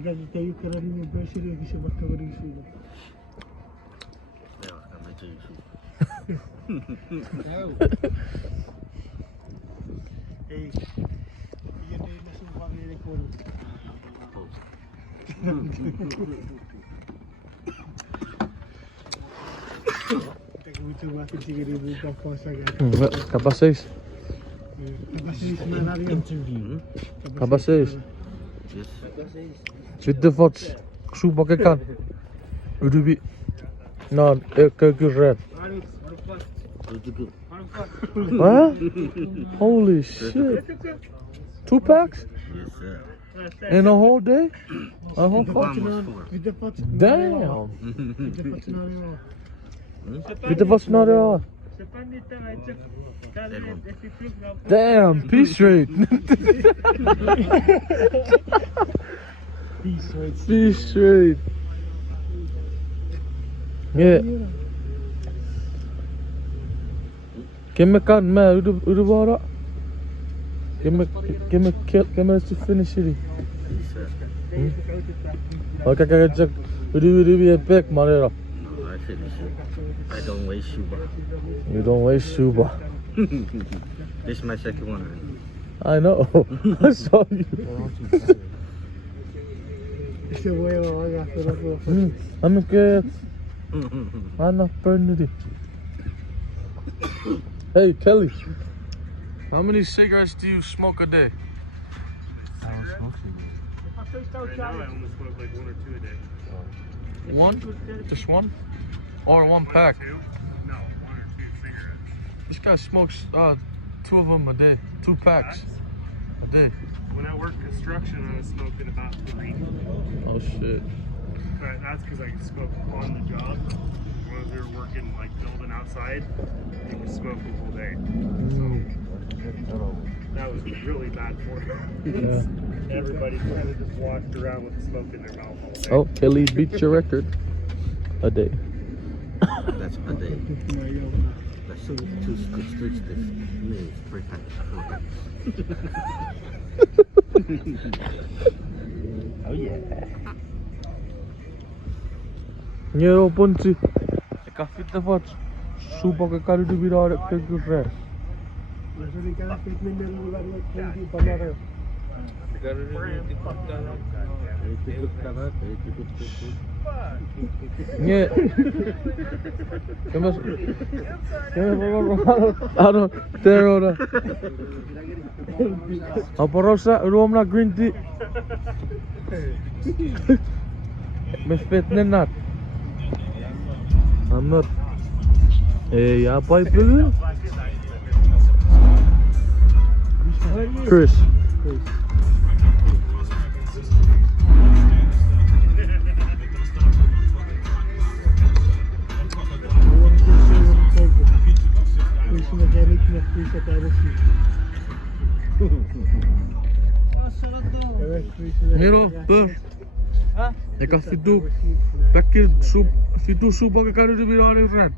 kayu kerana ni bersih dia bisa makan berisi. Ya, kami cuy. Hey, dia ni langsung panggil ekor. Kapag 6? Kapag 6? Yes. Vet du wat Chuukese kan? Udubi. Nou, ik kijk je red. Huh? Holy shit. 2 packs? Yes, sir. In a whole day? A whole Almost fucking 4. damn. Vet du wat nou daar? Damn, peace straight. Peace straight. Yeah. Give me cut, man. Udu bara. Give me to finish it. Okay, check. Udu be back, man. No, I finish it. I don't waste Shuba. You don't waste Shuba. This is my second one. I know. I saw you. I'm scared. I'm not burning it. Hey, Kelly. How many cigarettes do you smoke a day? I don't smoke cigarettes. Right now I only smoke like 1 or 2 a day. One? Just one? Or one pack? 1 or 2? No, 1 or 2 cigarettes. This guy smokes 2 of them a day. 2 packs a day. When I worked construction, I was smoking about 3. Oh shit. But that's because I smoke on the job. When we were working like building outside, you could smoke the whole day. So that was really bad for me. Yeah. Everybody kind of just walked around with smoke in their mouth all day. Oh, Kelly beat your record. A day. That's a day. That's 2 sticks. Me, 3 packs. 4 packs. Oh yeah. Nero punci. Eka fitte fat. Chuukese kari du birare kegu red. Nie. Kemas. Ano, terora. Apa rosa rumna green tea. Me fitne nat. I'm not. Hey, ya pipe. Chris. Nero, bør. Jeg kan fidu. Bakke soup. Fidu Chuukese kari du birare red.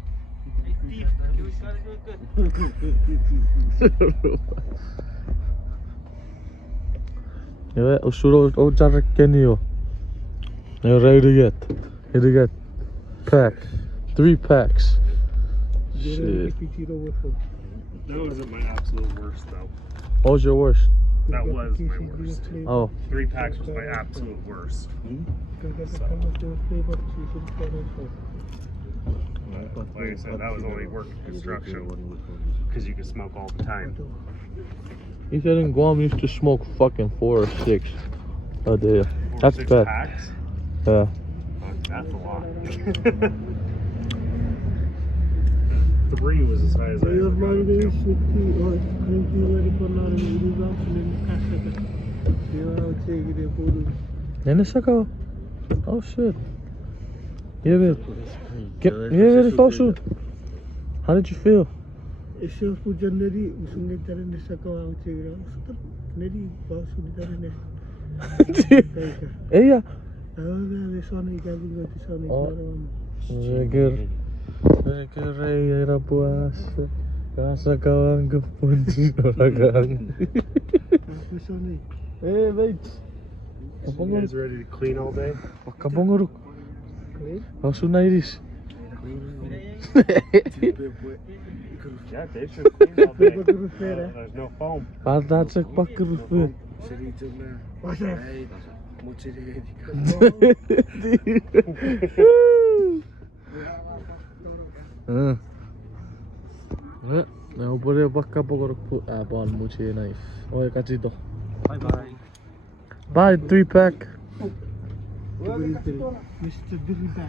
Ja, usuro ojar kenio. Ja, Leggett. Packs. 3 packs. Shit. That wasn't my absolute worst though. What was your worst? That was my worst. Oh. 3 packs was my absolute worst. Like I said, that was only working construction because you could smoke all the time. He said in Guam he used to smoke fucking 4 or 6 a day. 4 or That's 6 bad. packs? Yeah. That's a lot. 3 was as high as I ever got it to. Nenesaka? Oh shit. Yeah, how did you feel? Yeah. Era puasa. Kasa kawan kepunci orang. Hey, wait. Kapag You guys ready to clean all day? pagkabangurok. Langsung na iris. Yeah, they should clean all day. There's no foam. Padatsak pakkerufu. Now put a back up or put a ball much knife. Oh, I got it. Bye bye. Bye, 3-pack. Mr. Diriba.